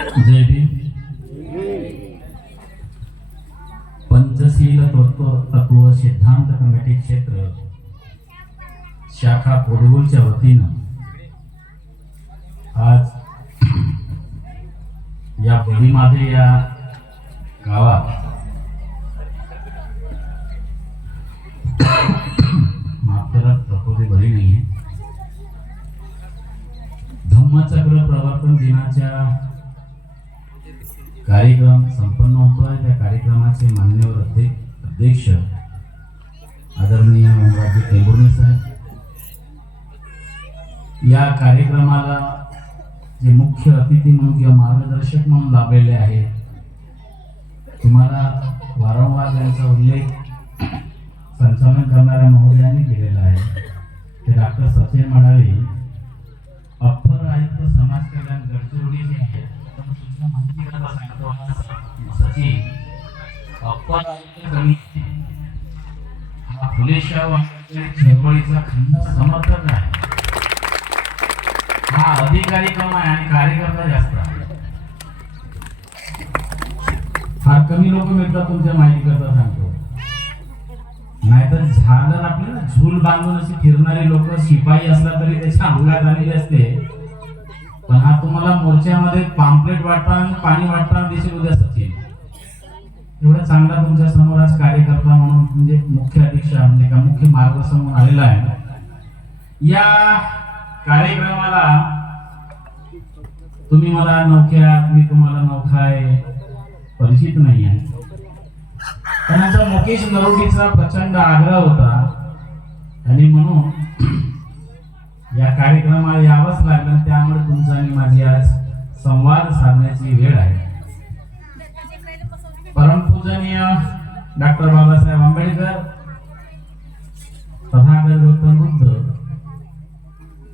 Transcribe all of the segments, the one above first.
जय भीम. पंचशील तत्व सिद्धांत कमिटी क्षेत्र शाखा कोडगुलच्या वतीनं आज या बळीमाधे या गावात मात्र तपोदी बरी नाही आहे. धम्मचक्र प्रवर्तन दिनाच्या कार्यक्रम संपन्न होतोय. त्या कार्यक्रमाचे मान्यवर अध्यक्ष आदरणीय ओमराजे टेंभुर्णे साहेब, या कार्यक्रमाला जे मुख्य अतिथी म्हणून किंवा मार्गदर्शक म्हणून लाभलेले आहेत, तुम्हाला वारंवार त्यांचा उल्लेख संचालन करणाऱ्या महोदयांनी केलेला आहे. ते डॉक्टर सचिन मडावी, अप्पर आयुक्त समाज कल्याण गडचिरोली जे आहेत, तुमच्या माहिती करता सांगतो सचिन अप्पर आयुक्त समिती हा फुलेशाह चळवळीचा खंड समर्थक आहे. हा अधिकारी कम आहे आणि कार्यकर्ता जास्त आहे. फार कमी लोक मिळतात तुमच्या माहिती करता सांगतो. नाहीतर झालं आपल्याला झूल बांधून अशी फिरणारे लोक शिपाई असला तरी त्याच्या अंगात आलेली असते. पण हा तुम्हाला मोर्चामध्ये पॅम्पलेट वाटताना पाणी वाटताना दिसेल उद्या सचिन. एवढा चांगला तुमच्या समोर आज कार्यकर्ता म्हणून म्हणजे मुख्य अध्यक्ष म्हणजे का मुख्य मार्गदर्शक म्हणून आलेला आहे. या कार्यक्रमाला तुम्ही मला नौख्या, मी तुम्हाला नौखाय परिचित नाही आहे. त्यांचा मुकेश नरोटीचा प्रचंड आग्रह होता आणि म्हणून या कार्यक्रमाला यावंच लागलं. त्यामुळे तुमचा आणि माझी आज संवाद साधण्याची वेळ आहे. परमपूजनीय डॉक्टर बाबासाहेब आंबेडकर, तथागत गौतम बुद्ध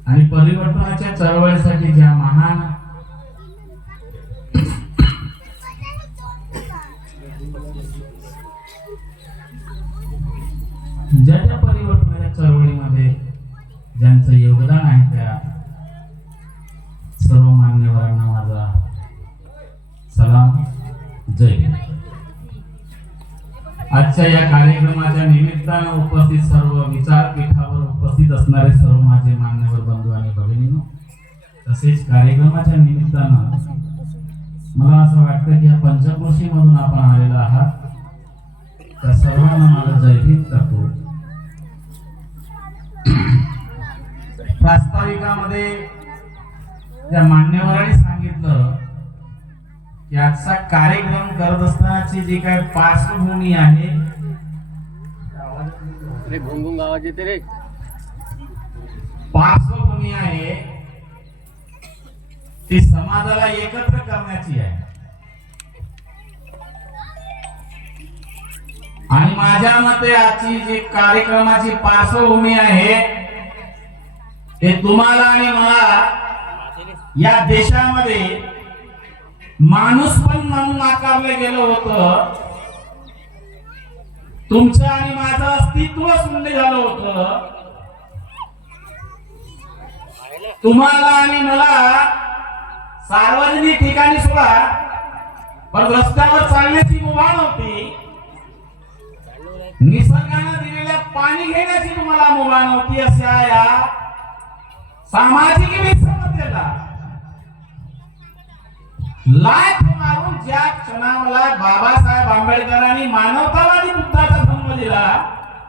आणि परिवर्तनाच्या चळवळीसाठी ज्या महान ज्या ज्या परिवर्तनाच्या चळवळीमध्ये ज्यांचं योगदान आहे, त्या सर्व मान्यवरांना माझा सलाम. जय भीम. आजच्या या कार्यक्रमाच्या निमित्तानं उपस्थित सर्व विचारपीठावर उपस्थित असणारे सर्व माझे मान्यवर बंधू आणि भगिनींनो, तसेच कार्यक्रमाच्या निमित्तानं मला असं वाटतं की या पंचक्रोशी मधून आपण आलेला आहात, त्या सर्वांना मला जय भीम करतो. प्रास्ताविकामध्ये त्या मान्यवरांनी सांगितलं की आजचा कार्यक्रम करत असतानाची जी काही पार्श्वभूमी आहे, पार्श्वभूमी आहे ती समाजाला एकत्र करण्याची आहे. आणि माझ्या मते आजची जी कार्यक्रमाची पार्श्वभूमी आहे ते तुम्हाला आणि मला या देशामध्ये माणूसपण म्हणून नाकारलं गेलं होतं. तुमचं आणि माझं अस्तित्व शून्य झालं होतं. तुम्हाला आणि मला सार्वजनिक ठिकाणी सुद्धा पण रस्त्यावर चालण्याची मुभा नव्हती. निसर्गाने दिलेल्या पाणी घेण्याची तुम्हाला मुभा नव्हती. अशा या सामाजिक विषमतेला लाथ मारून ज्या क्षणाला बाबासाहेब आंबेडकरांनी मानवतावादी बुद्धाचा धम्म दिला,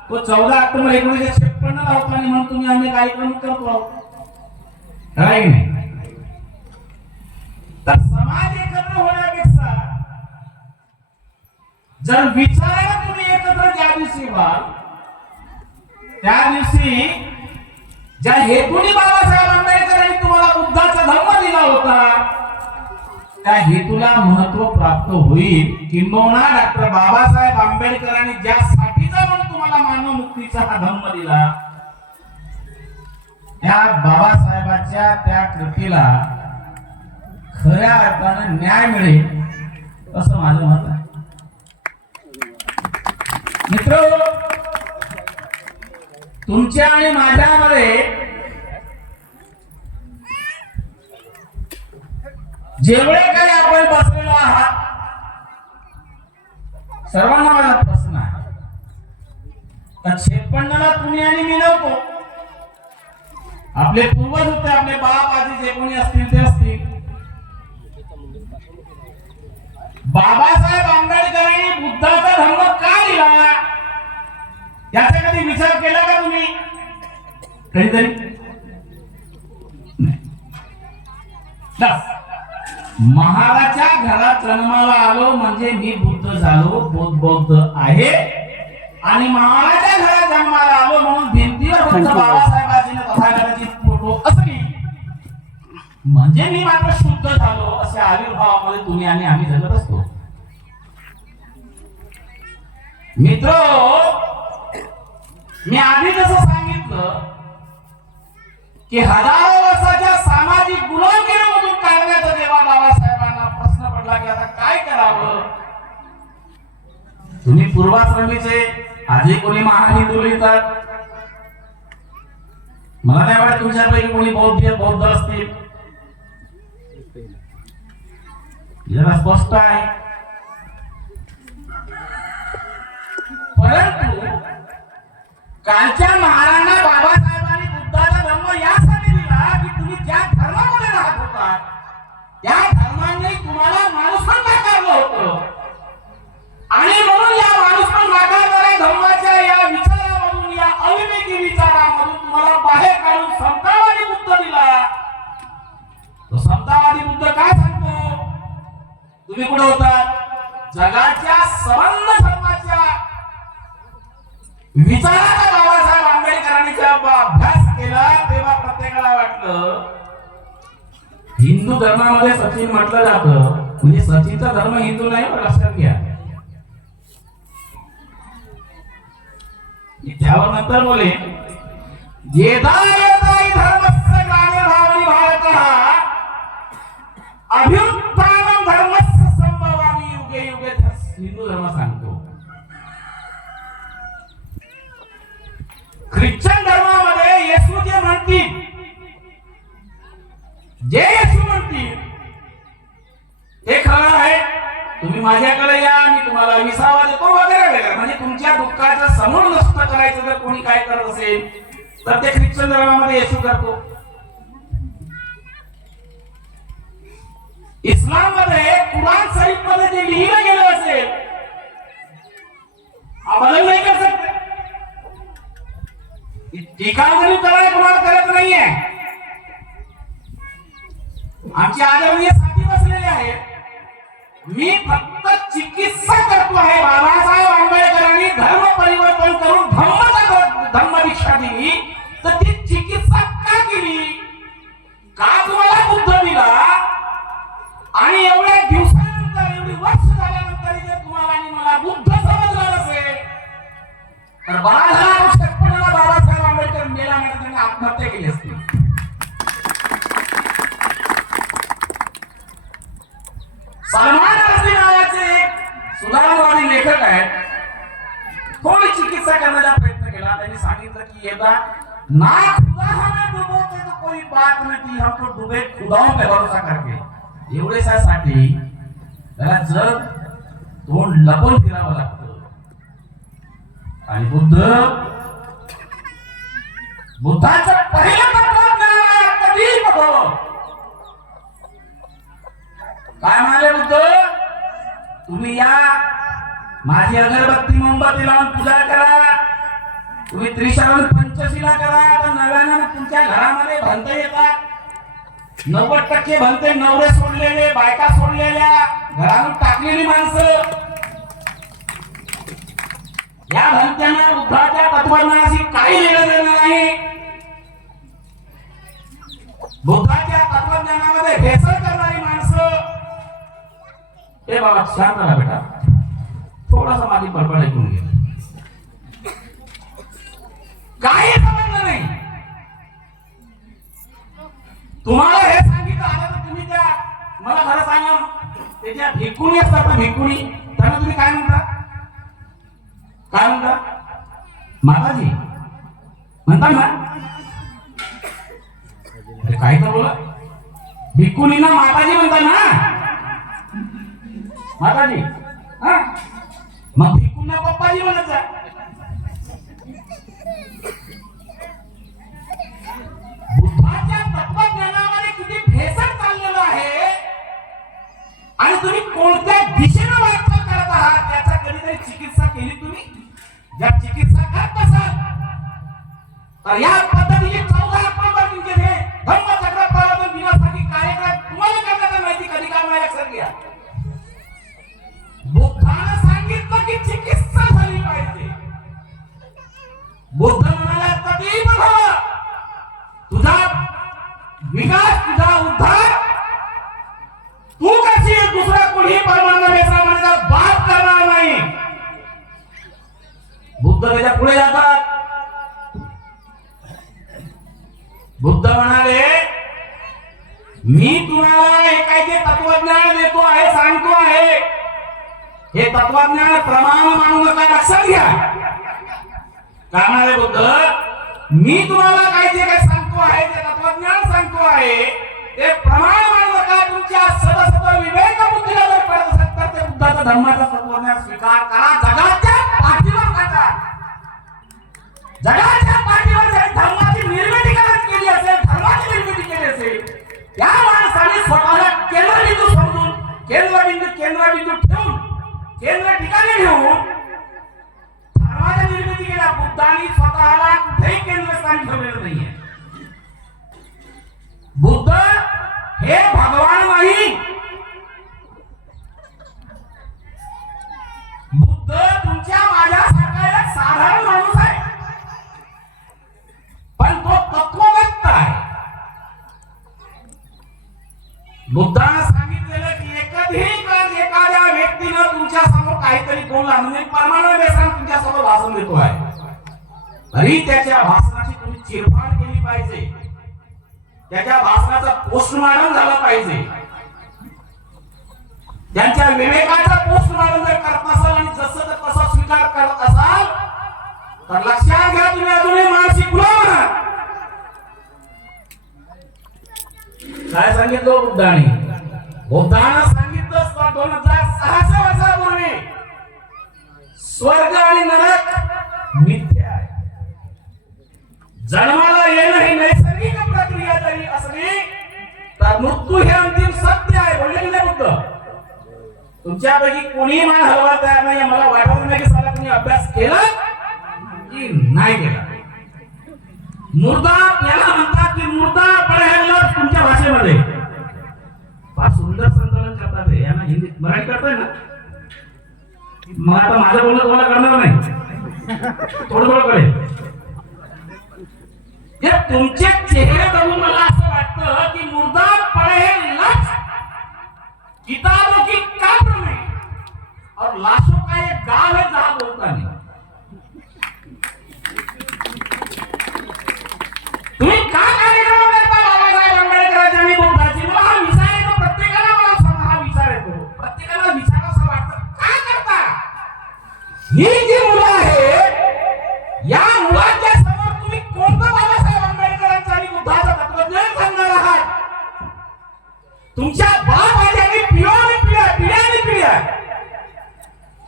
तो 14 ऑक्टोबर 1956 ला होता. आणि म्हणून तुम्ही आम्ही कार्यक्रम करतो आहोत, नाही. तर समाज एकत्र होण्यापेक्षा जर विचारायला तुम्ही एकत्र ज्या दिवशी व्हाल, त्या दिवशी ज्या हेतूने बाबासाहेब आंबेडकरांनी तुम्हाला बुद्धाचा धम्म दिला होता, त्या हेतूला महत्व प्राप्त होईल. किंबहुना डॉक्टर बाबासाहेब आंबेडकरांनी ज्यासाठीचा म्हणून तुम्हाला मानव मुक्तीचा हा धम्म दिला, त्या बाबासाहेबांच्या त्या कृतीला खऱ्या अर्थानं न्याय मिळेल असं माझं मत आहे. मित्र, तुमच्या आणि माझ्यामध्ये जेवढे काही आपण बसलेलो आहात सर्वांना माझा प्रश्न आहे, 56ला तुम्ही आणि मी नव्हतो, आपले पूर्वज होते, आपले बाप आजी जे कोणी असतील ते असतील. बाबासाहेब आंबेडकरांनी बुद्धाचा धर्म का दिला याचा कधी विचार केला का तुम्ही? कधीतरी महाराजच्या घरात जन्माला आलो म्हणजे मी बुद्ध झालो, बौद्ध आहे. आणि महाराजच्या घरात जन्माला आलो म्हणून भिंतीवर फक्त बाबासाहेबांची तथागताची फोटो असली म्हणजे मी मात्र शुद्ध झालो, अशा आविर्भावामध्ये तुम्ही आणि आम्ही जगत असतो. मित्र, मी आधी जसं सांगितलं की हजारो वर्षाच्या सामाजिक गुलामगिरीमधून काढण्याचा जेव्हा बाबासाहेबांना प्रश्न पडला की आता काय करावं, तुम्ही पूर्वाश्रमीचे आजही कोणी महान हिंदू लिहितात, मला नाही वाटत तुमच्यापैकी कोणी बौद्ध असतील, जरा स्पष्ट आहे. परंतु कालच्या महाराणा बाबासाहेबांनी बुद्धाचा धर्म यासाठी दिला की तुम्ही ज्या धर्मामध्ये राहत होता त्या धर्माने तुम्हाला माणूसपण नाकारलं होतं आणि म्हणून या माणूसपण नाकारणाऱ्या धर्माच्या या विचारामधून, या अविवेकी विचारामधून तुम्हाला बाहेर काढून समतावादी बुद्ध दिला. तो समतावादी बुद्ध काय सांगतो? तुम्ही कुठे होतात? जगाच्या संबंध धर्माच्या विचाराचा बाबासाहेब आंबेडकरांनी जेव्हा अभ्यास केला तेव्हा प्रत्येकाला वाटलं हिंदू धर्मामध्ये सचिन म्हटलं जातं म्हणजे सचिनचा धर्म हिंदू नाही, लक्षात घ्या. त्यावर नंतर बोले येदायदाई धर्मस्य ग्लानिर्भावि भारतः अभ्युत्थानं धर्मस्य संभवामि युगे युगे. हिंदू धर्म सांगतो. ख्रिश्चन धर्मामध्ये येशू जे म्हणतील, जे येशू म्हणतील ते खरं आहे. तुम्ही माझ्याकडे या, मी तुम्हाला विसावा देतो वगैरे वगैरे. म्हणजे तुमच्या दुःखाचा समूळ नष्ट करायचं जर कोणी काय करत असेल तर ते ख्रिश्चन धर्मामध्ये येशू करतो. इस्लाम मध्ये कुराण शरीफ मध्ये जे लिहिलं गेलं असेल बदल नाही कर सकते. टीका जरी करायला कुणाला करत नाहीये. आमचे आदरणीय साथी बसलेले आहेत. मी फक्त चिकित्सा करतो आहे. बाबासाहेब आंबेडकरांनी धर्म परिवर्तन करून धम्म दीक्षा दिली तर ती चिकित्सा का केली? का तुम्हाला बुद्ध दिला आणि एवढ्या दिवसानंतर, एवढी वर्ष झाल्यानंतर जर तुम्हाला आणि मला बुद्ध समजलं नसेल तर 1256 बाबासाहेब आंबेडकर मेल्यानंतर त्यांनी आत्महत्या केली असती. सलमान रश्दी नावाचे एक सुधारणवादी लेखक आहेत. थोडी चिकित्सा करण्याचा प्रयत्न केला. त्यांनी सांगितलं की एकदा ना खुदा हमें डुबोते तो कोई बात नहीं, हम तो डुबे खुदाओं पे भरोसा करके. एवढेसाठी त्याला जग तोंड लपवून फिरावं लागतं. आणि बुद्धाचं पहिलं तत्वज्ञान कधी बघो काय म्हणाले बुद्ध? तुम्ही या, माझी अगरबत्ती मोमबत्ती लावून पूजा करा, तुम्ही त्रिशरण पंचशिला करा. तर नव्यानं तुमच्या घरामध्ये भंत येतात. 90% भंते नवरे सोडलेले, बायका सोडलेल्या, घरातून टाकलेली माणसं. या भंत्यांना बुद्धाच्या तत्वज्ञानाशी काही लेणं देणं नाही. बुद्धाच्या तत्वज्ञानामध्ये भेसळ करणारी माणसं. ए बाबा शांत राहा बेटा, थोडासा माझी बडबड ऐकून घे. काही समजलं नाही. तुम्हाला हे सांगितलं आलं तर तुम्ही त्या, मला खरं सांगा, त्याच्या भिकुणी असतात ना, भिकुणी, त्यांना तुम्ही काय म्हणता? काय म्हणता? माताजी म्हणता ना? काय तर बोला. भिक्खुनींना माताजी म्हणता ना, माताजी. हा, मग भिक्खूंना पप्पाजी म्हणत जा. बुद्धाच्या तत्वज्ञानामध्ये किती भेसळ चाललेलं आहे आणि तुम्ही कोणत्या दिशेने वाटचाल करत आहात याचा कधीतरी चिकित्सा केली तुम्ही? जर चिकित्सा करत असाल तर या पद्धतीचे 14 ऑक्टोबर तुमचे हे धम्मचक्र प्रवर्तन दिनासाठी कार्यक्रम तुम्हाला करण्याचा माहिती कधी काम नाही, लक्षात घ्या. बुद्धाने सांगितलं की चिकित्सा झाली पाहिजे. बुद्ध म्हणाला कधी बघा तुझा विकास, तुझा उद्धार तू कशी दुसरा कोणी परमानंद बेसामान्याचा बाप करणार नाही. बुद्ध त्याच्या पुढे जातात. बुद्ध म्हणाले मी तुम्हाला हे काय ते तत्वज्ञान देतो आहे, सांगतो आहे. हे तत्वज्ञान प्रमाण मानू नका, लक्षात घ्या. काय म्हणाले बुद्ध? मी तुम्हाला काय जे काय सांगतो आहे, ते तत्वज्ञान सांगतो आहे, ते प्रमाण मानू नका. तुमच्या सदसद विवेक बुद्धीला जर पडत असेल तर ते बुद्धाचा धर्माचा तत्वज्ञान स्वीकार करा. जगाच्या पाठीवर टाका. जगाच्या पाठीवर जर धर्माची निर्मिती केली असेल, धर्माची निर्मिती केली असेल, त्या माणसाने स्वतःला केंद्रबिंदू समजून केंद्रबिंदू ठेवून केंद्र ठिकाणी ठेवून धर्माची निर्मिती केल्या. बुद्धांनी स्वतःला कुठेही केंद्रस्थानी ठेवलेलं नाहीये. बुद्ध हे भगवान नाही. बुद्ध तुमच्या माझ्यासारखा एक साधारण माणूस आहे, पण तो तत्ववेत्त आहे. बुद्धाने सांगितलेलं की एखाद्या व्यक्तीनं तुमच्या समोर काहीतरी बोलला म्हणजे परमानंद बेसाम तुमच्या समोर भाषण देतो आहे, तरी त्याच्या भाषणाची तुम्ही चिरफाड केली पाहिजे. त्याच्या भाषणाचा पोस्टमॉर्टम झाला पाहिजे. त्यांच्या विवेकाचा पोस्टमॉर्टम जर करत असाल आणि जसं तसा स्वीकार करत असाल तर लक्षात घ्या तुम्ही अजूनही मानसिक गुलाम आहात. काय सांगितलं बुद्धाने? बुद्धाने सांगितलं 2006 वर्षापूर्वी स्वर्ग आणि नरक मिथ्या आहे. जन्माला येणं ही नैसर्गिक प्रक्रिया जरी असली तर मृत्यू हे अंतिम सत्य आहे. बोलले की नाही बुद्ध? तुमच्यापैकी कोणी मान हलवा तयार नाही. मला वाटत नाही की साला तुम्ही अभ्यास केला की नाही केला. मुर्दा याला म्हणतात की मुर्दा पडेल तुमच्या भाषेमध्ये. फार सुंदर संकलन करतात हे. यांना हिंदी मराठी करताय ना? मग आता माझं बोलणं तुम्हाला करणार नाही, थोडं कळेल. तुमचे चेहरे बघून मला असं वाटतं की मुर्दा पडेल किताबों की कब्र में और लाशों का एक गांव है जहां बोलता नहीं. तुम्ही का कार्यक्रम करता बाबासाहेब आंबेडकरांच्या आणि बुद्धाची? मला हा विचार येतो प्रत्येकाला. मला हा विचार येतो प्रत्येकाला. विचार असं वाटतं काय करता? ही जी मुलं आहे या मुलांच्या समोर तुम्ही कोणतं बाबासाहेब आंबेडकरांचं आणि बुद्धाचं तत्वज्ञान सांगणार आहात? तुमच्या बाप आज्यांनी पिढ्या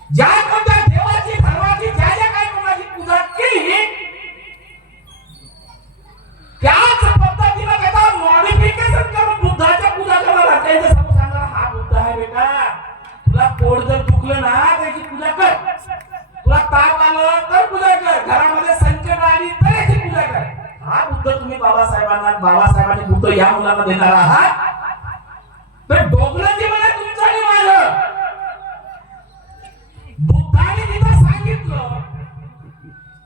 ज्या कोणत्या देवाची धर्माची ज्या काही कोणाची पूजा केली त्याच पद्धतीने त्याचा मॉडिफिकेशन करून बुद्धाच्या पूजा करायला त्यांचं समोर सांगणार हा बुद्ध आहे बेटा. तुला पोट जर दुखलं ना त्याची पूजा कर. तुला ताप आलं तर पूजा कर. घरामध्ये संकट आली तर याची पूजा कर. हा बुद्ध तुम्ही बाबासाहेबांनी बुद्ध या मुलांना देणार आहात. तर डोंगराची मला तुमचं आणि माझं. बुद्धाने तिथं सांगितलं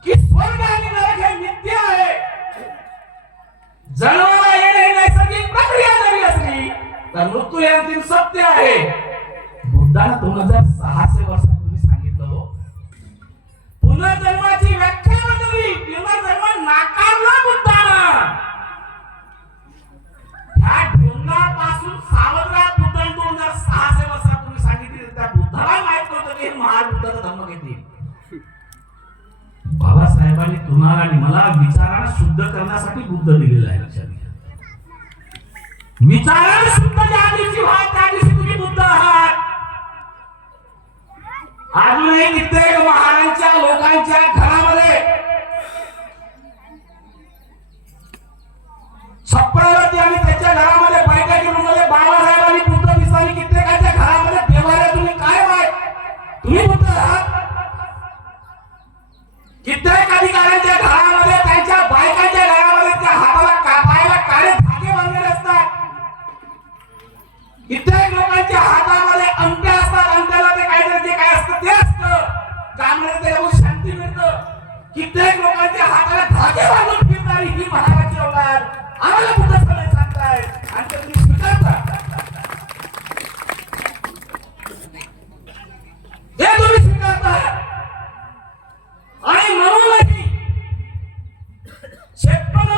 की स्वर्ग आणि नरक हे मिथ्या आहे. जन्माला येणे ही नैसर्गिक प्रक्रिया जरी असली तर मृत्यू हे अंतिम सत्य आहे. बुद्धाने 2600 वर्षापूर्वी सांगितलं पुनर्जन्माची व्याख्या बदलली. पुनर्जन्म नाकारला बुद्धानं. ह्या ढोंगापासून सावध राहा. बुद्धाने 2600 वर्षापूर्वी सांगितले. त्या बुद्धाला माहित नव्हतं की महाबुद्धाचा धर्म घेतील. बाबासाहेबांनी तुम्हाला आणि मला विचारांना शुद्ध करण्यासाठी बुद्ध दिलेला आहे. लक्षात घ्या. विचारण शुद्ध ज्या दिवशी व्हाल त्या दिवशी तुम्ही बुद्ध आहात. अजूनही कित्येक महाराजांच्या लोकांच्या घरामध्ये छप्परावरती आणि त्याच्या घरामध्ये बैठकी रूममध्ये बाबासाहेब आणि बुद्ध दिसताना कित्येकाच्या घरामध्ये देवाऱ्या तुम्ही काय माय तुम्ही बुद्ध आहात. कित्येक अधिकाऱ्यांच्या घरामध्ये त्यांच्या बायकांच्या घरामध्ये त्या हाताला पायाला काळे धागे बांधलेले असतात. कित्येक लोकांच्या हातामध्ये अंगठ्या असतात. अंगठ्याला ते काहीतरी जे काय असतं ते असतं त्यामुळे त्याच्यावर शांती मिळतं. कित्येक लोकांच्या हाताला धागे बांधून फिरणारी ही महाराजांची औलाद आम्हाला बुद्ध सगळे सांगताय आणि ते तुम्ही स्वीकारता. हे तुम्ही स्वीकारता. आणि म्हणूनही 14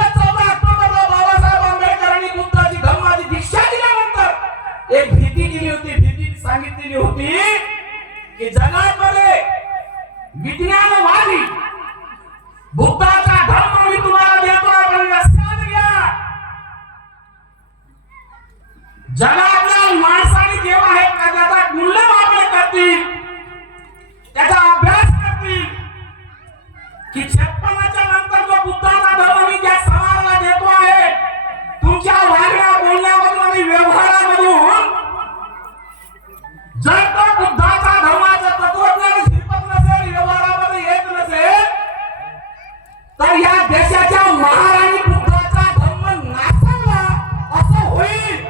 ऑक्टोबरला बाबासाहेब आंबेडकरांनी बुद्धाची धम्माची दीक्षा दिल्यानंतर एक भीती दिली होती. भीती सांगितलेली होती की जगामध्ये विज्ञानवादी बुद्धाचा धम्म मी तुम्हाला देतो पण लक्षात घ्या जगातल्या माणसाने जेव्हा हे त्याचा मूल्यमापन करतील त्याचा अभ्यास करतील की 56च्या नंतर जो बुद्धाचा धर्म मी ज्या समाजाला देतो आहे तुमच्या वागण्या बोलण्यामधून आणि व्यवहारामधून जर तो बुद्धाचा धर्माचं तत्वज्ञान शिरपत नसेल व्यवहारामध्ये येत नसेल तर या देशाच्या महाराणी बुद्धाचा धर्म नाचवला असं होईल.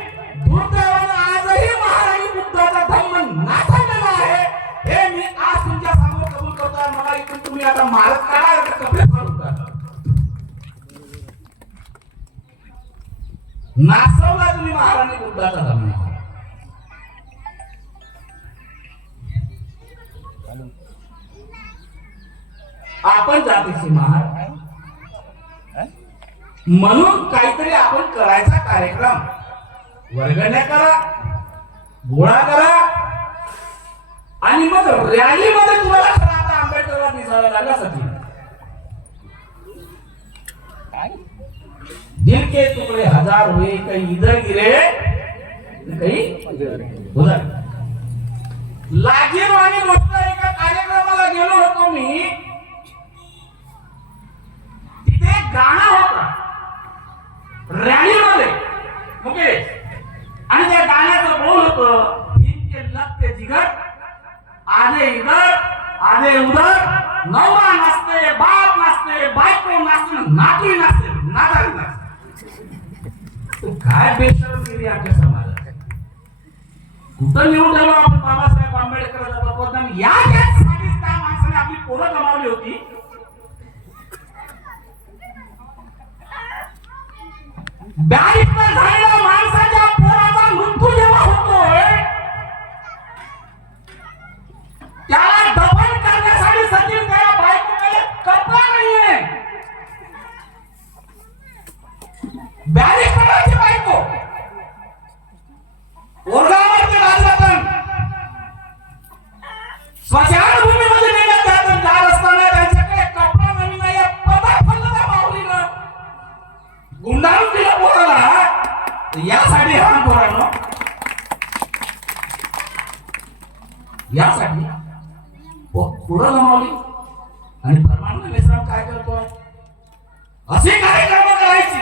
दुर्दैवाने आजही महाराणी बुद्धाचा धर्म नाचवलेला आहे हे मी आज तुमच्या समोर कबूल करतो. मला इथून तुम्ही आता मारत काढा कपडे फाडून काढा. नाचवला तुम्ही महाराणी बुद्धाचा धर्म. आपण जातीची महार म्हणून काहीतरी आपण करायचा कार्यक्रम वर्गण्या करा गोळा करा आणि मग रॅलीमध्ये तुम्हाला खरं आता आंबेडकरला दिसायला लागण्यासाठी दिल के टुकड़े हजार हुए कहीं इधर गिरे कहीं उधर. लाजीरवाणी गोष्ट एका कार्यक्रमाला गेलो होतो मी. तिथे गाणं होतं रॅलीमध्ये ओके आणि त्या गाण्याचं बोल होतं इनके लगते जिगर आधे इधर आधे उधर नवरा नाचते बाप नाचते बायको नाचते नातू नाचते नादारी नाचते. काय बेशरमगिरी आपल्या समाजात. कुठं निवडून ठेवलं आपण बाबासाहेब आंबेडकरांचं तत्वज्ञान यासाठीच त्या माणसाने आपली पोरं गमावली होती. बॅरिस्टर झालेल्या माणसाच्या पोराचा मृत्यू जेव्हा होतोय त्याला दफन करण्यासाठी सचिन त्याला बायकोकडे कपडा नाहीये. बॅरिस्टराची बायको ओरगावरती राजरतन स्मशानभूमीमध्ये नेण्यात जात असताना त्यांच्याकडे कपडा नवीन नाही पदार्थ फल्ला माऊलीनं गुंडाळून दिला पोराला. यासाठी हा पोरानो यासाठी पुढं गमावली आणि परमानंद मिश्राम काय करतोय असे कार्यक्रम करायची.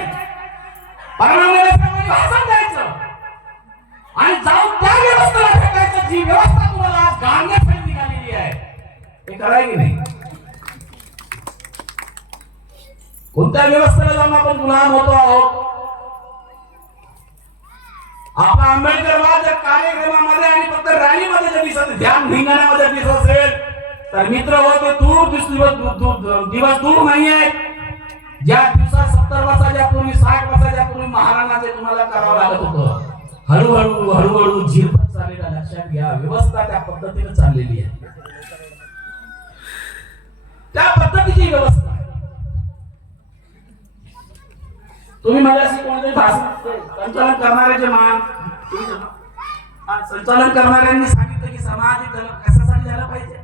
परमानंद मिश्रामांनी भाषण द्यायचं आणि जाऊन त्या व्यवस्थेला भेटायचं जी व्यवस्था तुम्हाला आज गाळण्यासाठी निघालेली आहे हे करायची नाही. कोणत्या व्यवस्थेला जाऊन आपण गुलाम होतो आहोत. आपला आंबेडकरवाद जर कार्यक्रमामध्ये आणि फक्त रॅलीमध्ये जर दिसत ध्यान धिंगाण्यामध्ये दिसत असेल तर मित्र हो ते दिवस दूर नाही आहे. ज्या दिवसात 70 वर्षाच्या पूर्वी 60 वर्षाच्या पूर्वी महाराणाचे तुम्हाला करावं लागत होतं. हळूहळू हळूहळू झिरपत चाललेला लक्षात घ्या. व्यवस्था त्या पद्धतीने चाललेली आहे. त्या पद्धतीची व्यवस्था तुम्ही मला अशी कोणते भाषण संचालन करणारे जे मान संचालन करणाऱ्यांनी सांगितलं की समाज कशासाठी झाला पाहिजे.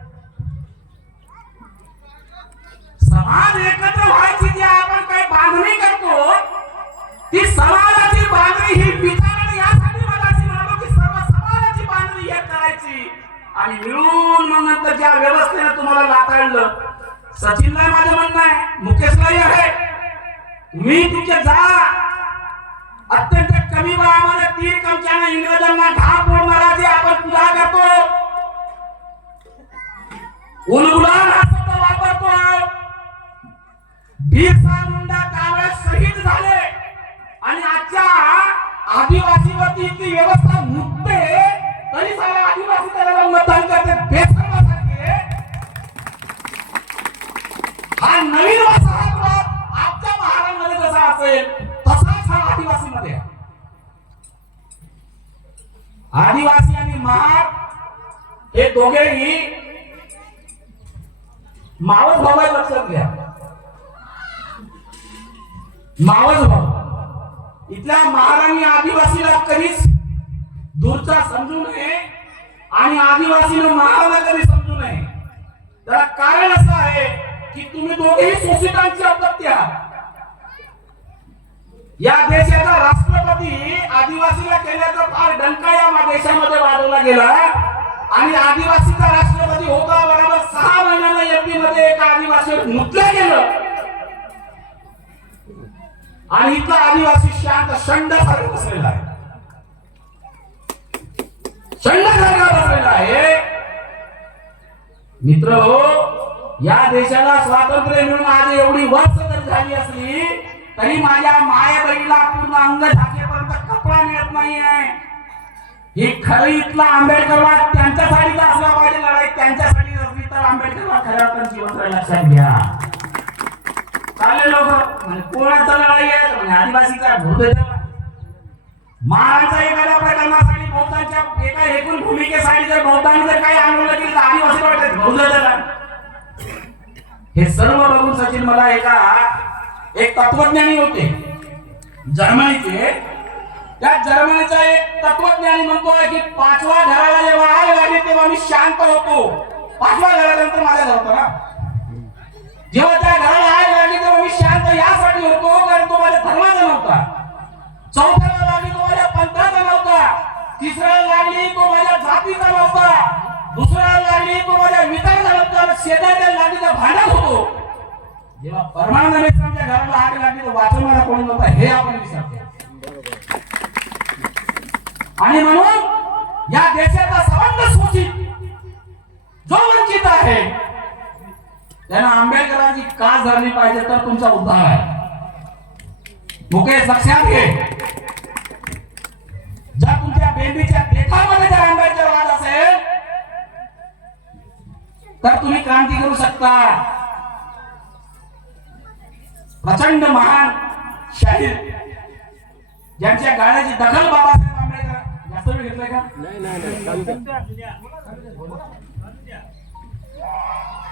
समाज एकत्र व्हायची जी आपण काही बांधणी करतो ती समाजाची बांधणी ही विचार आणि मिळून मग नंतर ज्या व्यवस्थेने तुम्हाला लाताळलं, सचिनला माझं म्हणणं आहे, मुकेशलाही आहे, तुम्ही तुमचे जा. अत्यंत कमी वयामध्ये 3 चमच्याने इंग्रजांना घाम फोडणारा जे आपण पूजा करतो, उलगुलान हा शब्द वापरतो. बिरसा मुंडा त्यावेळेस शहीद झाले आणि आजच्या आदिवासीवरती इतकी व्यवस्था मुक्ते तरी सगळ्या आदिवासी त्याला मतदान करते बेसर्वासारखे. हा नवीन वसाहतवाद आजच्या महाराष्ट्रामध्ये जसा असेल तसाच हा आदिवासीमध्ये. आदिवासी आणि महार हे दोघेही मावस भाऊ आहे, लक्षात घ्या. मावस भाऊ. इथल्या महाराणी आदिवासीला कधीच दूरचा समजू नये आणि आदिवासीनं महाराणा कधी समजू नये. त्याला कारण असं आहे की तुम्ही दोघेही शोषितांची अपत्य आहात. या देशाचा राष्ट्रपती आदिवासीला केल्याचा फार डंका या देशामध्ये वाढवला गेला आणि आदिवासीचा राष्ट्रपती होता बरोबर 6 महिन्यांना एमपी मध्ये एका आदिवासीवर मुतलं गेलं आणि इथला आदिवासी शांत शंडासारखा बसलेला आहे. शंडासारखा बसलेला आहे. मित्र हो, या देशाला स्वातंत्र्य मिळून आज एवढी वर्ष जर झाली असली तरी माझ्या माया बहिणीला पूर्ण अंग झाकेपर्यंत कपडा मिळत नाहीये. ही खरी इथला आंबेडकरवाद त्यांच्यासाठीचा असला पाहिजे. लढाई त्यांच्यासाठी असली तर आंबेडकरवाद खऱ्या अर्थाने जिवंत राहील. लक्षात घ्या. चालले लोक म्हणजे कोणाचा लढाई आहे म्हणजे आदिवासीचा भूदेवाला. महाराजा एखाद्या प्रकरणासाठी बौद्धांच्या एका एकूण भूमिकेसाठी जर बौद्धांनी जर काही आंदोलन केलं तर आदिवासी वाटत भूदेवाला. हे सर्व बघून सचिन मला एक तत्वज्ञानी होते जर्मनीचे. त्या जर्मनीचा एक तत्वज्ञानी म्हणतोय की 5व्या घराला जेव्हा आग लागली तेव्हा मी शांत होतो. 5व्या घरानंतर माझ्या घर होता ना. जेव्हा त्या घराला आग लागली तेव्हा मी शांत यासाठी होतो कारण तो माझ्या धर्माचा नव्हता. 4थ्याला लागली तो माझ्या पंथाचा नव्हता. 3ऱ्याला लागली तो माझ्या जातीचा नव्हता. 2ऱ्याला लागली तो माझ्या विचाराचा नव्हता. शेजारच्या लागलीचा भांडण होतो. जेव्हा परमानंद मित्रांच्या घराला आग लागली तो वाचवणारा कोण नव्हता हे आपण विचारतो. आणि म्हणून या देशाचा सर्वांत शोषित जो वंचित आहे त्यांना आंबेडकरांची कास धरली पाहिजे तर तुमचा उद्धार आहे. मुकेश लक्षात घे. जर तुमच्या बेंबीच्या देखामध्ये जर आंबेडकरवाद असेल तर तुम्ही क्रांती करू शकता. प्रचंड महान शाहीर ज्यांच्या गाण्याची दखल बाबासाहेब आंबेडकर जास्त वेळ घेतलाय का?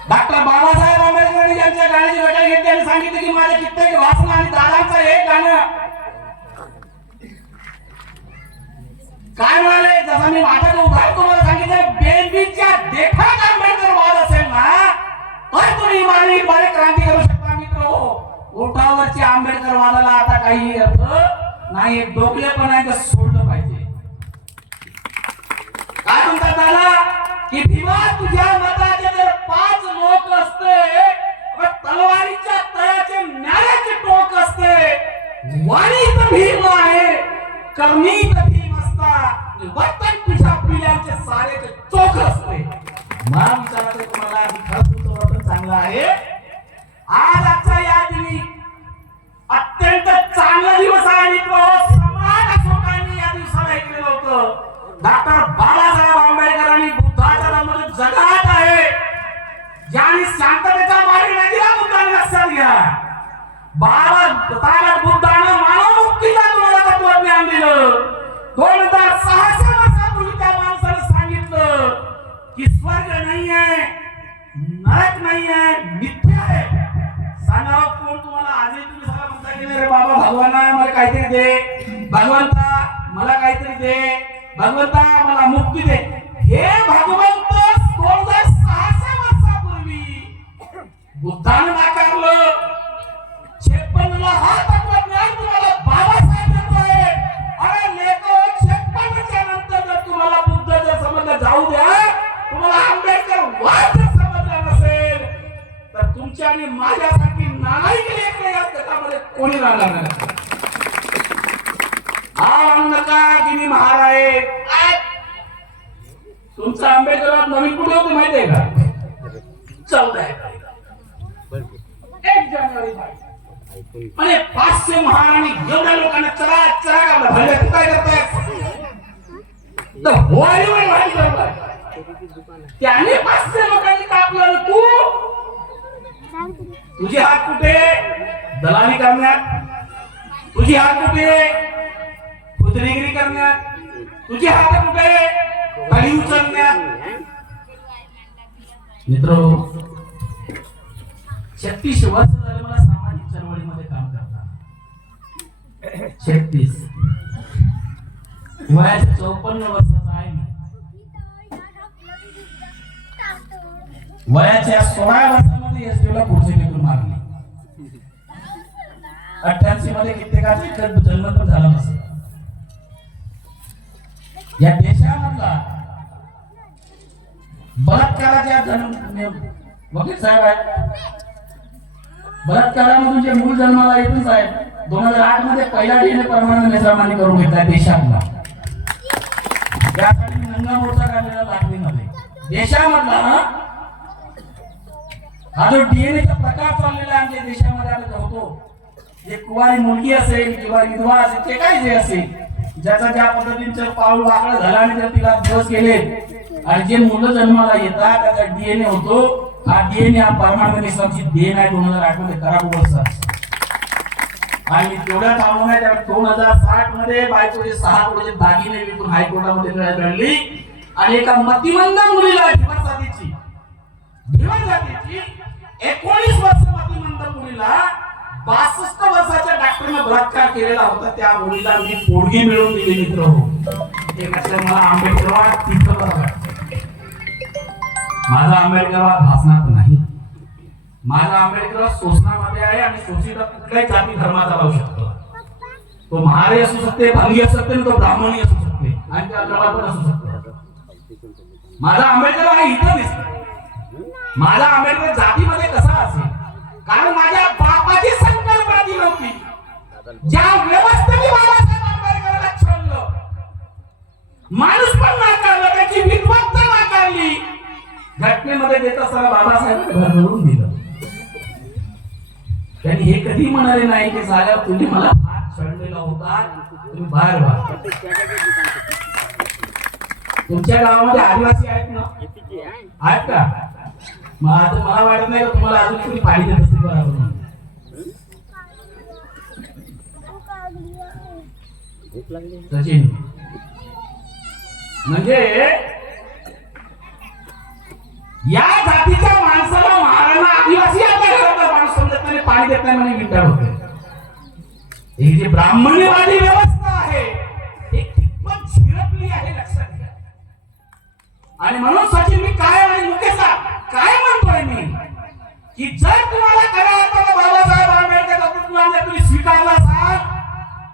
डॉक्टर बाबासाहेब आंबेडकरांनी ज्यांच्या गाण्याची दखल घेतली आणि सांगितलं की माझे कित्येक वाचन आणि दादांचं एक गाणं काय म्हणाले. जसं मी माझं उदाहरण तुम्हाला सांगितलं, बेंबीच्या देखात आंबेडकर वाद असेल ना तर तुम्ही मानवी क्रांती करू शकता. मित्र हो, ओठावरची आंबेडकर वादाला आता काही अर्थ नाही. डोकले पण आहे तर सोडलं पाहिजे. काय म्हणतात दादा की भीमा तुझ्या मताचे जर 5 लोक असते तलवारीच्या तळाचे न्यायाचे टोक असते. वाणीत भीम आहे कर्मीत भीम असता. वर्तन तुझ्या पिढ्यांचे सारेचे चोख असते. मला विचारायचं तुम्हाला खरंच तुमचं वर्तन चांगलं आहे. आज आजच्या या दिनी अत्यंत चांगला दिवस आहे मित्र. सम्राट अशोकांनी या दिवसाला हे केलं होतं. डॉक्टर बाबासाहेब आंबेडकरांनी बुद्धाच्या जन्मात जगात आहे ज्यांनी शांततेचा मार्ग नाही दिला. बुद्धाने लक्षात घ्या. तथागत बुद्धानं मानव मुक्तीला तुम्हाला तत्वज्ञान दिलं. 2600 वर्षापूर्वी त्या माणसाने सांगितलं की स्वर्ग नाहीये, नरक नाहीये, मिथ्या आहे. सांगा कोण तुम्हाला आजही तुम्ही सगळं म्हणता की रे बाबा भगवाना मला काहीतरी दे, भगवंता मला काहीतरी दे, भगवंता मला मुक्ती दे. हे भगवंत 2600 वर्षापूर्वी बुद्धाने नाकारलं. 56 हा तत्वज्ञान तुम्हाला बाबासाहेब देतोय. अरे लेको 56च्या नंतर जर तुम्हाला बुद्ध जर समजलं जाऊ द्या तुम्हाला तुमच्याने माझ्यासारखी नालायक लेकरं या जगामध्ये कोणी राहणार नाही. हा म्हणू नका की मी महार आहे. काय तुमचा आंबेडकरात नवीन कुठे होते माहितीये का? 14 1 जानेवारी म्हणजे 500 महार आणि एवढ्या लोकांना चला चला काढला. भले तू काय करताय? तर होळीवर वाढी करताय. त्याने 500 लोकांनी कापलं आणि तू तुझे हात कुठे दलाली करण्यात, तुझी हात कुठे खुदरेगिरी करण्यात, तुझे हात कुठे खाली उचलण्यात. मित्रांनो 36 वर्ष झाले मला सामाजिक चळवळीमध्ये काम करताना. 36 वयाच्या 54 वर्षाचा आहे मी. वयाच्या 16 वर्षामध्ये एसटीला पुढचे पेपर मारले. 88 मध्ये कित्येकाचा जन्म पण झाला नसेल. या देशामधला बलात्काराच्या वकील साहेब आहेत. बलात्कारामधून जे मूळ जन्माला येतून साहेब 2008 मध्ये पहिला DNA परमाणु नियमाने करून घेतला देशातला. त्यासाठी नंगा मोर्चा काढलेला लाखणीमध्ये. देशामधला हा जो डीएनएचा प्रकार चाललेला आहे आमच्या देशामध्ये आला होतो, जे कुवारी मुलगी असेल किंवा विधवा असेल ते काही जे असेल, ज्याचा ज्या पद्धतीचं पाऊल वाकडं झाला आणि जर तिला दिवस गेले आणि जे मुलं जन्माला येतात त्याचा डीएनए होतो. हा डीएनए हा परमाणु नियमाची देण आहे 2008 मध्ये खराब वर्षात. आणि तेवढ्या थांबून नाही त्या 2060 मध्ये बायकोचे 6 कोटीचे दागिने विकून हायकोर्टामध्ये लढली आणि एका मतिमंद मुलीला भिवंडी जातीची 19 वर्ष मतिमंद मुलीला 62 वर्षाच्या डॉक्टरने बलात्कार केलेला होता. त्या मुलीला मी पोडगी मिळवून दिली. मित्र हो ते कसं मला आंबेडकरवाद तिथं बरं वाटतं. माझा आंबेडकरवाद भासणार नाही. माझा आंबेडकरवाद शोषणामध्ये आहे आणि शोषित कुठल्याही जाती धर्माचा राहू शकतो. तो महारी असू शकते, भांगी असू शकते, तो ब्राह्मणी असू शकते आणि त्या जवळ पण असू शकतो. माझा आंबेडकर हा इथं दिसतो. माझा आंबेडकर जातीमध्ये कसा असेल कारण माझ्या बापाची संकल्पना ती नव्हती. ज्या व्यवस्थेने बाबासाहेब आंबेडकरांना छळलं, माणूस पण नाकारलं, त्याची विद्वत्ता नाकारली. घटनेमध्ये देत असताना बाबासाहेब भरभरून दिलं. त्यांनी हे कधी म्हणाले नाही की साहेब तुम्ही मला हात छळलेला होता, तुम्ही बाहेर व्हा. तुमच्या गावामध्ये आदिवासी आहेत ना? आहेत का? मग आता मला वाटत नाही का तुम्हाला अजून कोणी पाणी देत असतील बरोबर. सचिन म्हणजे या जातीच्या माणसाला महाराणा आदिवासी माणूस समजत नाही, पाणी देत नाही म्हणे विचार होते. ही जी ब्राह्मणवादी व्यवस्था आहे ही कितपत झिरपली आहे लक्षात घ्या. आणि म्हणून सचिन मी काय आणि मुकेशा काय म्हणतोय मी की जर तुम्हाला खऱ्या अर्थाने बाबासाहेब आंबेडकर तत्त्वज्ञान तुम्ही स्वीकारला असाल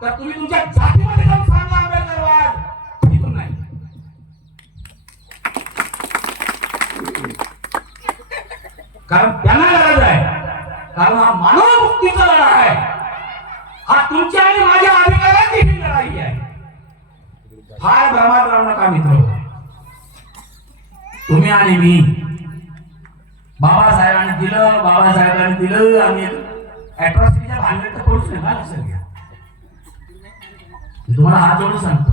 तर तुम्ही तुमच्या जातीमध्ये जाऊन सांगा आंबेडकरवाद तिथून नाही. कारण त्यांना गरज आहे, कारण हा मानव मुक्तीचा लढा आहे. हा तुमच्या आणि माझ्या अधिकाराची ही लढाई आहे. फार भ्रमात राहू नका मित्र. तुम्ही आणि मी बाबासाहेबांनी दिलं आम्ही अॅट्रॉसिटीच्या भानगडीत पडूच नाही. मला लक्षात घ्या, तुम्हाला हात जोडून सांगतो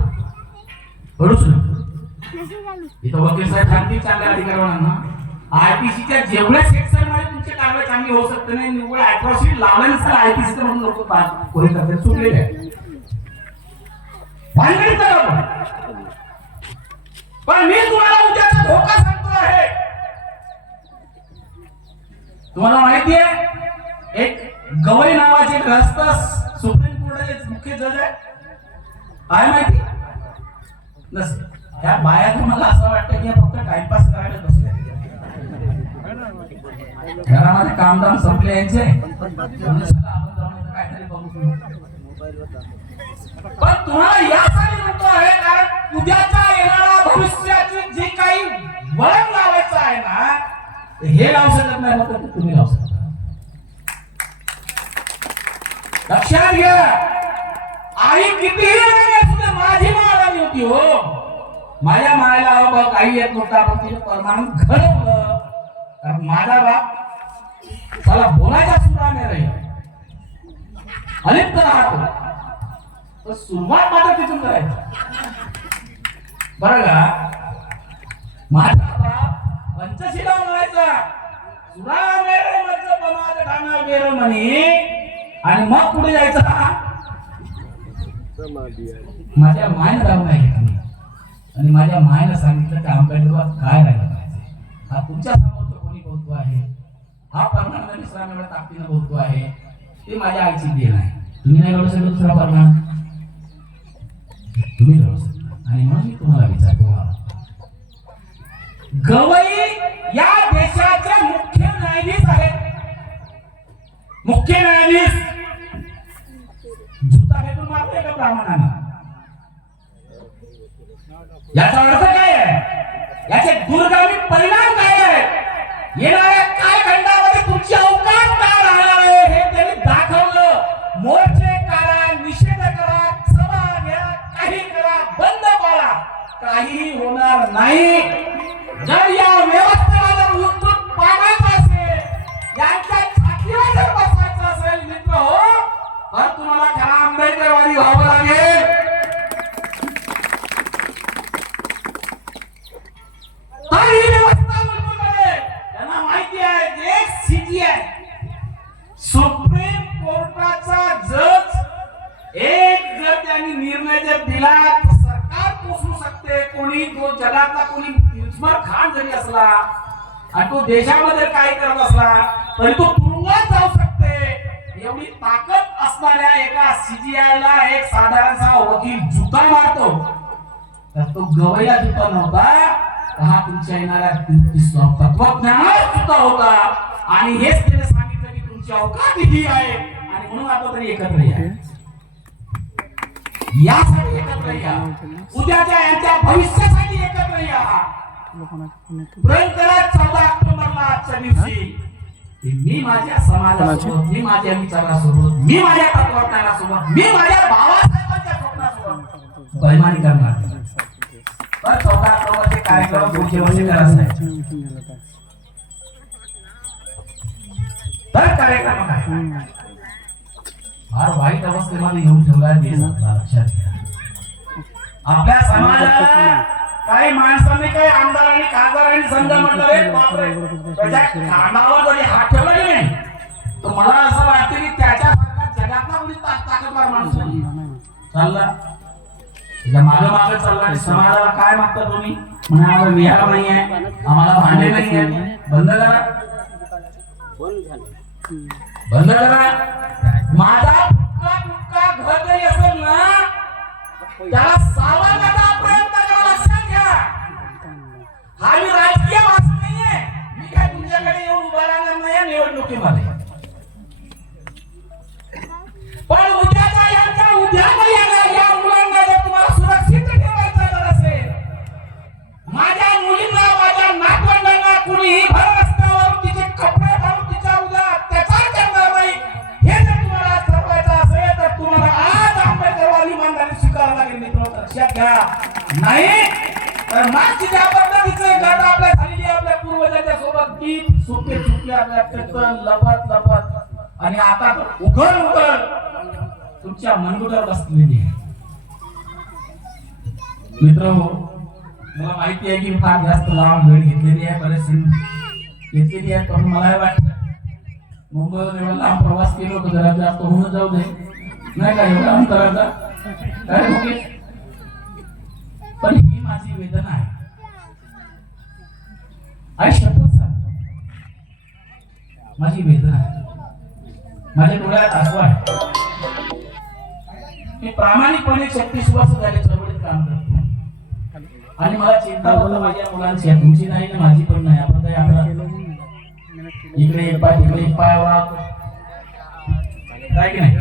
पडूच नाही. इथं वकील साहेब सांगतील चांगल्या अधिकाऱ्यांना आयपीसीच्या जेवढ्या सेक्शन मध्ये तुमची कारवाई चांगली होऊ शकते नाही. निव्वळ अॅट्रॉसिटी लावलं नसेल आयपीसी म्हणून लोक कोणी करते चुकलेले आहे. भानगडीत पण मी तुम्हाला उद्याचा धोका सांगतो आहे. तुम्हाला माहिती आहे एक गवई नावाचे ग्रस्त सुप्रीम कोर्टाचे मुख्य जज आहे माहिती नसेल. त्या बाया तुम्हाला असं वाटतं की फक्त टाइमपास करायला बसले, घरामध्ये कामधाम संपले यांचे, काहीतरी बघू. पण तुम्हाला यासाठी म्हणतो आहे कारण उद्याचा येणारा भविष्याची जी काही वळण लावायचं आहे ना हे लावू शकत नाही, फक्त तुम्ही लावू शकता. लक्षात घ्या, आई कितीही वेळा असू माझी माळ आली होती हो. माझ्या मायला अहो काही येत नव्हता, पण तिने परमानंट घडवलं. कारण माझा बाप त्याला बोलायचा सुद्धा नाही राहील, अलिप्त राहतो. तर सुरुवात मात्र तिथून करायचं बरं का. माझा बाप पंचशिला म्हणायचा, सुरा मेरे मच बनात ठाणा बेर म्हणी, आणि मग पुढे जायचं. माझ्या मायनं जाऊन घेतली आणि माझ्या मायनं सांगितलं की आंबेडकर काय राहिलं पाहिजे. हा तुमच्या समोर कोणी बोलतो आहे, हा परमानंद मिश्राम एवढ्या ताकदीनं बोलतो आहे, ते माझ्या आईची देण आहे. तुम्ही नाही लढू शकत दुसरा परमानंद, तुम्ही लढू शकता. आणि म्हणून मी तुम्हाला विचारतो, गवई या देशाचे मुख्य न्यायाधीश आहेत. मुख्य न्यायाधीश जुता फेकून मारतोय का ब्राह्मणांना? याचा अर्थ काय आहे? याचे दूरगामी परिणाम काय आहेत? येणाऱ्या कालखंडामध्ये तुमची अवकाश काय राहणार आहे हे त्यांनी दाखवलं. मोर्चे काढा, निषेध करा, सभा घ्या, काही करा, बंद पाडा, काही होणार नाही. जर या व्यवस्थेला उलटून पाडायचं असेल, यांच्या छातीवर जर बसवायचं असेल मित्र हो, तर तुम्हाला खरा आंबेडकरवादी व्हावं लागेल. तर ही व्यवस्था उलटून पडेल. त्यांना माहिती आहे जे सीजीआय सुप्रीम कोर्टाचा जज एक जर त्यांनी निर्णय जर दिला तर सरकार पोसू शकते. कोणी तो जगातला कोणी इस्माईल खान जरी असला आणि तो देशामध्ये काय करत असला तरी तो तुरुंगात जाऊ शकते. एवढी ताकद असणाऱ्या एका सीजीआय ला एक साधारणसा वकील जुता मारतो, तर तो गवईला जुता नव्हता, हा तुमच्या येणाऱ्या तत्वज्ञानाला जुता होता. आणि हेच त्याने सांगितलं की तुमची अवकाश ही आहे आणि म्हणून आता तरी एकत्र या. यासाठी एकत्र या, उद्याच्या यांच्या भविष्यासाठी एकत्र या. प्रेम करा 14 ऑक्टोबरला आजच्या दिवशी मी माझ्या समाजासोबत, मी माझ्या विचारासोबत, मी माझ्या तत्वज्ञानासोबत, मी माझ्या बाबासाहेबांच्या स्वप्नासोबत बैमानी करणार. तर 14 ऑक्टोबरचे कार्यक्रम पुढच्या वर्षी करायचे. तर कार्यक्रम काय फार वाईट अवस्थेमध्ये येऊन ठेवलाय देश आपला. लक्षात घ्या, आपल्या समाजाला काही माणसांनी, काही आमदारांनी, खासदारांनी समजा म्हटलं बापरे त्याच्या खांदावर जरी हात ठेवला की नाही, तर मला असं वाटतं की त्याच्यासारखा जगातला कोणी ताकदवार माणूस चालला त्याच्या मागे मागे चालला. समाजाला काय मागता तुम्ही? म्हणजे आम्हाला विहार नाही आहे, आम्हाला भांडे नाही आहे, बंद करा, बंद करा. माझा फुटका घर जरी असेल ना, त्याला सावरण्याचा प्रयत्न करा. लक्षात घ्या, हा मी राजकीय भाषण नाहीये. मी काय तुमच्याकडे येऊन उभा राहणार नाही निवडणुकीमध्ये. पण उद्याच्या यांच्या उद्याला येणार या मुलांना जर तुम्हाला सुरक्षित ठेवायचं जर असेल, माझ्या मुलींना, माझ्या नातवंडांना कुणीही भर रस्त्यावर तिचे कपडे घालून तिच्या उद्या अत्याचार करणार नाही, हे जर तुम्हाला ठरवायचं असेल तर तुम्हाला आज आंबेडकरवादी मानधारी स्वीकारावं लागेल मित्र. लक्षात घ्या, नाही तर मागची ज्या पद्धतीचे घट आपल्या झालेली आपल्या पूर्वजांच्या सोबत गीत सुटके सुटले आपल्या कीर्तन लपत लपत, आणि आता तर उघड उघड तुमच्या मनगुटावर बसलेली आहे. मित्र हो, मला माहिती आहे की फार जास्त लांब वेळ घेतलेली आहे, बरेचसे घेतलेली आहे, पण मला वाटतं मुंबईवर एवढा लांब प्रवास केला होता, जरा जास्त होऊन जाऊ दे नाही का एवढा अंतराचा काय मुकेश. पण ही माझी वेदना आहे. आई शपथ सांगतो, माझी वेदना आहे, माझ्या डोळ्यात आसू आहे. मी प्रामाणिकपणे 36 वर्ष झाले चळवळीत काम करतो आणि मला चिंता होतं माझ्या मुलांची. तुमची नाही ना, माझी पण नाही. आपण काही आपला इकडे एक पाय तिकडे एक पाय वाग काय की नाही.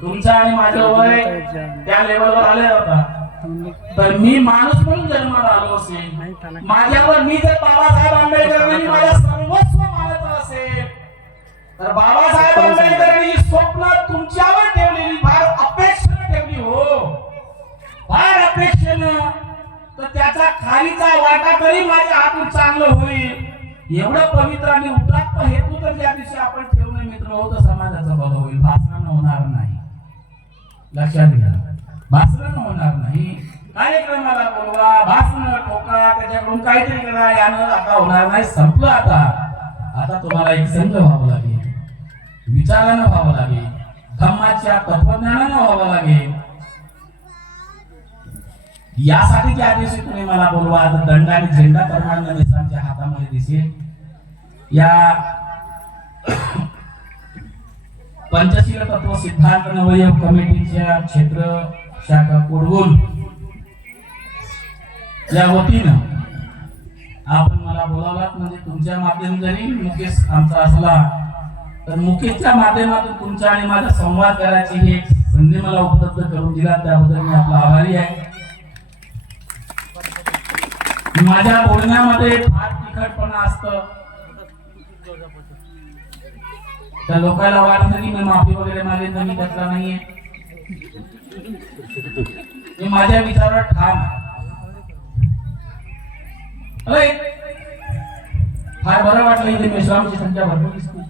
तुमचा आणि माझं वय त्या लेवलवर आले होता, तर मी माणूस म्हणून जन्माला आलो असेल, माझ्यावर मी जर बाबासाहेब आंबेडकरांनी माझ्या सर्वस्व मानत असेल तर बाबासाहेब आंबेडकरांनी स्वप्न तुमच्यावर ठेवलेली, फार अपेक्षेनं ठेवली हो, फार अपेक्षेनं. तर त्याचा खालीचा वाटा तरी माझ्या हातून चांगलं होईल एवढं पवित्र आणि उदात्त हेतू तर ज्या दिवशी आपण ठेवणे मित्र होत, समाजाचं भलं होईल. भाषणानं होणार नाही, लक्षात घ्या, भाषणानं होणार नाही. कार्यक्रमाला बोलवा, भाषण ठोका, त्याच्याकडून काहीतरी करा, यानं आता होणार नाही. संपलं आता. आता तुम्हाला एक संघ व्हावं लागेल, विचारानं व्हावं लागेल, धम्माच्या तत्वज्ञानानं व्हावं लागेल. यासाठी ज्या दिवशी तुम्ही मला बोलवा, दंड आणि झेंडा परमानंद मिश्रांच्या हातामध्ये दिसेल. या पंचशील तत्व सिद्धांत नवयोग कमिटीच्या क्षेत्र शाखा कोडगुल या वतीनं आपण मला बोलावलात. म्हणजे तुमच्या माध्यम जरी मुकेश आमचा असला तर मुकेशच्या माध्यमातून तुमच्या आणि माझा संवाद करायची ही एक संधी मला उपलब्ध करून दिला, त्याबद्दल मी आपला आभारी आहे. माझ्या बोलण्यामध्ये फार तिखटपणा असतं, त्या लोकांना वाटतं की मी माफी वगैरे मागेन, तर मी त्यातला नाहीये. मी माझ्या विचारावर ठाम आहे. फार बरं वाटलं इथे मेश्रामची संख्या भरपूर दिसते.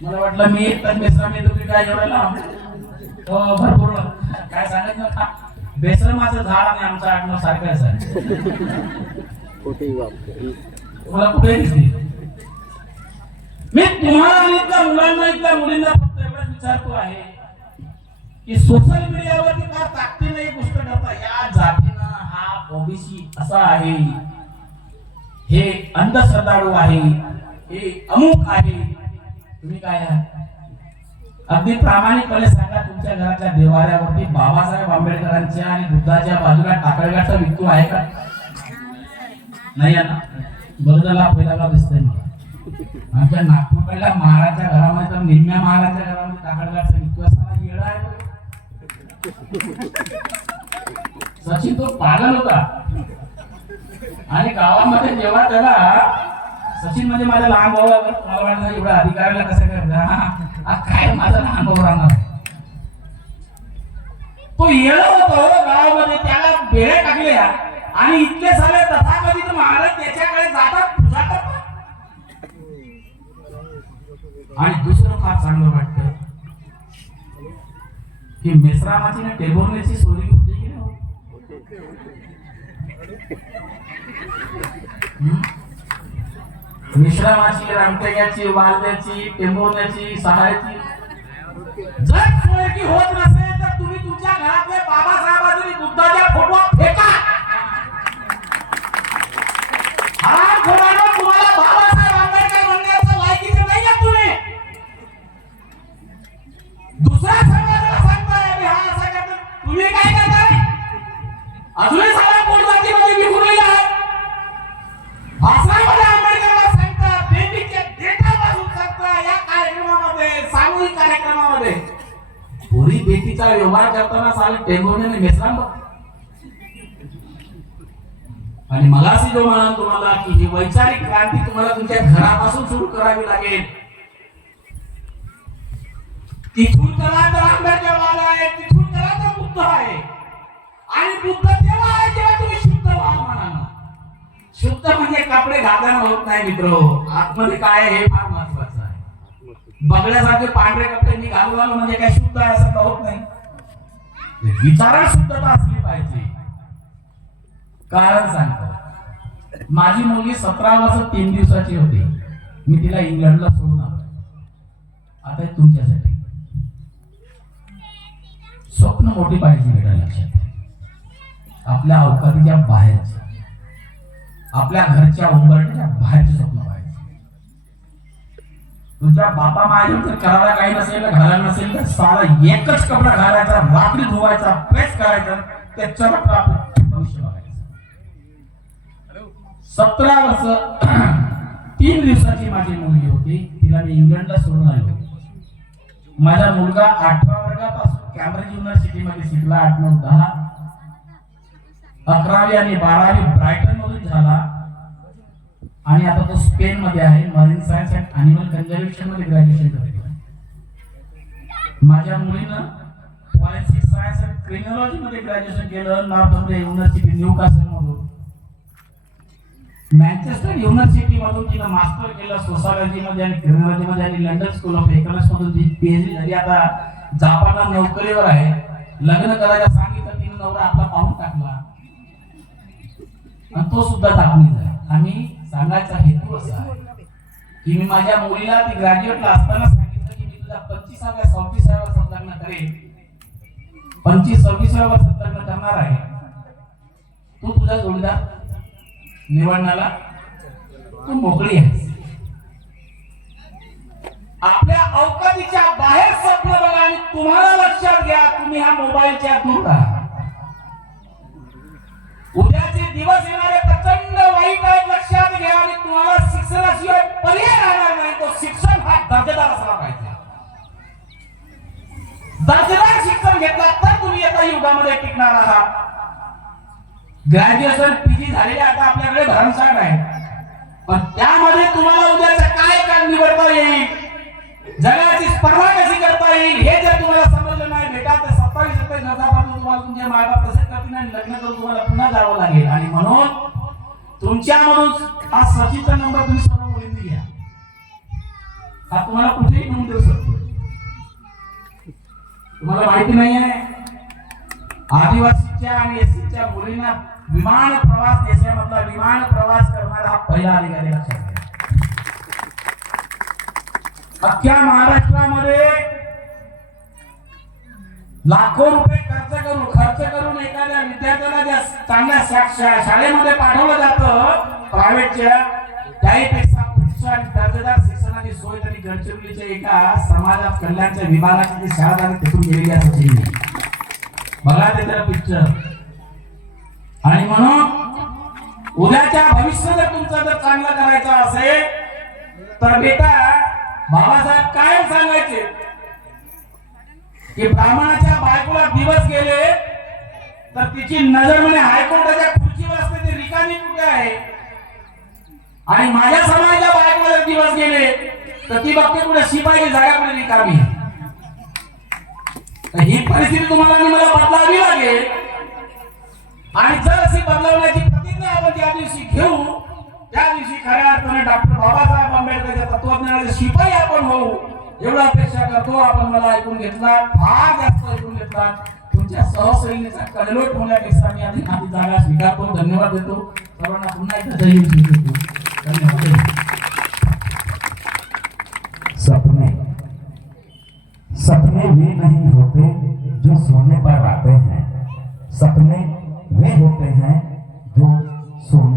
मला वाटलं मी एक तर मेश्राम येतो की काय एवढं लांब, तो भरपूर काय सांगत ना, बेश्रमाचं झाड आणि आमचं आडनाव सारखंच आहे. मला कुठे दिसते. मी तुम्हाला आणि त्या मुलांना, इथल्या मुलींना फक्त एवढंच विचारतो आहे की सोशल मीडियावरती फार ताकदीने एक गोष्ट करता, या जातीनं हा ओबीसी असा आहे, हे अंधश्रद्धाळू आहे, हे अमुक आहे. तुम्ही काय आहात? अगदी प्रामाणिकपणे सांगा, तुमच्या घराच्या देवाऱ्यावरती बाबासाहेब आंबेडकरांच्या आणि बुद्धाच्या बाजूला टाकळगाचा विकतो आहे का? नाही आहे ना. बरोदरला पहिला दिसतंय मला. आमच्या नागपूरकडल्या महाराजच्या घरामध्ये तर निम्म्या महाराजच्या घरामध्ये टाकळगाचा विकतो असताना येळा आहे. सचिन तो पागल होता आणि गावामध्ये जेव्हा त्याला, सचिन म्हणजे माझा लहान भाऊ आहे, मला वाटतं एवढा अधिकाऱ्याला कसं करता, काय माझा लहान भाऊ राहणार. तो येळ होतो गावामध्ये, त्याला बेळे टाकल्या आणि इतके सारे तथाकथित महाराज त्याच्याकडे जातात, पूजा करतात. आणि दुसरं फार चांगलं वाटतं की मेश्रामाची ना टेबोरण्याची सोयरी होती की नाही. मिश्रामाची, रामटेक्याची, वालद्याची, टेंबवण्याची, सहायची जर सोय की होत नसेल तर तुम्ही तुमच्या घरातले बाबासाहेबांनी बुद्धाच्या फोटो फेका. तुम्हाला बाबासाहेब आंबेडकर म्हणण्याचं लायकीचे नाही आहे. तुम्ही दुसऱ्या समाजाला सांगताय हा असा करतो, तुम्ही काय करताय? अजूनही सगळ्या पोटजातीमध्ये विखुरलेले आहे. भाषणामध्ये आंबेडकरांना सांगतात, देवीचे डेटा वाजून सांगतात. या कार्यक्रमामध्ये, सामूहिक कार्यक्रमामध्ये पुरी बेटीचा व्यवहार करताना साले टेंबोने मेश्राम. आणि मगाशी जो म्हणाल तुम्हाला की ही वैचारिक क्रांती तुम्हाला तुमच्या घरापासून सुरू करावी लागेल. तिथून चला तर आंबेडकर आहे, तिथून चला तर बुद्ध आहे. आणि बुद्ध तेव्हा आहे जेव्हा तुम्ही शुद्ध व्हाल म्हणाला. शुद्ध म्हणजे कपडे घालताना होत नाही मित्र, आतमध्ये काय आहे हे फार महत्वाचं आहे. बगड्यासारखे पांढरे कपडे मी घालू आलो म्हणजे काय शुद्ध आहे असं होत नाही. विचारात शुद्धता असली पाहिजे. कारण सांगतो, माझी मुलगी 17 वर्ष 3 दिवसाची होती. मी तिला इंग्लंडला सोडून आलो. आता तुमच्यासाठी स्वप्न मोठी पाहिजे बेटा, लक्षात. आपल्या अवकाळीच्या बाहेरचे, आपल्या घरच्या उंबरठ्याच्या बाहेरचे स्वप्न पाहिजे. तुझ्या बापा माझ्या करायला काही नसेल, घालायला नसेल तर साला एकच कपडा घालायचा, रात्री धुवायचा, प्रेस करायचा, त्याच्यावर आपलं भविष्य बघायचं. 17 वर्ष 3 दिवसाची माझी मुलगी होती. तिला मी इंग्लंडला सोडून आलो. माझा मुलगा 8व्या वर्गापासून कॅम्ब्रिज युनिव्हर्सिटीमध्ये शिकला. 8, 9, 10, 11वी आणि 12वी ब्रायटन मधून झाला. आणि आता तो स्पेन मध्ये आहे. Marine science and animal conservation मध्ये ग्रॅज्युएशन करेल. माझ्या मुलीनं फॉरेन्सिक सायन्स अँड क्रिमिनॉलॉजी मध्ये ग्रॅज्युएशन केलं नॉर्थम्बरिया युनिव्हर्सिटी न्यूकासल मधून. मँचेस्टर युनिव्हर्सिटी मधून तिनं मास्टर केलं सोसायलॉजी मध्ये आणि क्रिमिनॉलॉजी मध्ये आणि लंडन स्कूल ऑफ इकॉनॉमिक्स मधून ती पीएचडी झाली. आता जापानला नोकरीवर आहे. लग्न करायला सांगितलं तिने नवरा आपला पाहून टाकला आणि तो सुद्धा दाखवून आहे. आम्ही सांगायचा हेतू असा आहे की मी माझ्या मुलीला ती ग्रॅज्युएटला असताना सांगितलं की मी तुझ्या 25व्या 26व्या वर्षात लग्न करेन. 25-26व्या वर्षात लग्न करणार आहे. तू तुझा जोडीदार निवडण्याला तू मोकळी आहेस. आपल्या अवकाशीच्या बाहेर स्वप्न बघा आणि तुम्हाला लक्षात घ्या तुम्ही ह्या मोबाईलच्या दूर राहा. उद्याचे दिवस येणारे प्रचंड वाईट आहेत लक्षात घ्या. आणि तुम्हाला शिक्षणाशिवाय पर्याय राहणार नाही. तो शिक्षण हा दर्जेदार असला पाहिजे. दर्जेदार शिक्षण घेतला तर तुम्ही एका युगामध्ये टिकणार आहात. ग्रॅज्युएशन पीजी झालेले आता आपल्याकडे भरमसाठ आहे. पण त्यामध्ये तुम्हाला उद्याचं काय काम निवडता येईल, जगाची स्पर्धा कशी करता येईल हे जर तुम्हाला समजलं नाही बेटा तर 27-28 वर्षापासून तुम्हाला तुमचे मायबाप तसेच करतील आणि लग्न करून तुम्हाला पुन्हा जावं लागेल. आणि म्हणून तुमच्यामधून हा सचिनचा नंबर तुम्ही सर्व मुलींनी घ्या. हा तुम्हाला कुठेही म्हणून देऊ शकतो. तुम्हाला माहिती नाही आहे आदिवासीच्या आणि एससीच्या मुलींना विमान प्रवास देशामधला विमान प्रवास करणारा हा पहिला अधिकारी लक्षात घ्या. अख्ख्या महाराष्ट्रामध्ये लाखो रुपये खर्च करून एखाद्या विद्यार्थ्याला ज्या चांगल्या शाळेमध्ये पाठवलं जातं प्रायव्हेटच्या त्याहीपेक्षा उच्च आणि दर्जेदार शिक्षणाची सोय त्यांनी गडचिरोलीच्या एका समाजात कल्याणच्या विभागाची जी शाळा झाली तिथून गेलेली आहे. बघा ते जरा पिक्चर. आणि म्हणून उद्याच्या भविष्य जर तुमचं जर चांगलं करायचं असेल तर बेटा बाबासाहेब कायम सांगायचे की ब्राह्मणाच्या बायकोला दिवस गेले तर तिची नजर म्हणे हायकोर्टाच्या खुर्चीवर असते ती रिकामी कुठे आहे. आणि माझ्या समाजाच्या बायकोला जर दिवस गेले तर ती बघते कुठे शिपाई जागा कुठे रिकामी. ही परिस्थिती तुम्हाला आणि मला बदलावी लागेल. आणि जर अशी बदलवण्याची प्रतिज्ञा आपण ज्या दिवशी घेऊ त्या दिवशी खऱ्या अर्थाने डॉक्टर बाबासाहेब आंबेडकरच्या तत्वज्ञानाचे शिपाई आपण होऊ एवढं अपेक्षा करतो. आपण मला ऐकून घेतला, फार जास्त ऐकून घेतला. तुमच्या सहसैनिकाचा कललोट होण्यापेक्षा मी आधी जागा स्वीकारतो. धन्यवाद देतो सर्वांना. पुन्हा एकदा जय हिंद देतो. धन्यवाद. सपने वे नहीं होते जो सोने पर आते हैं. सपने वे होते हैं जो सोने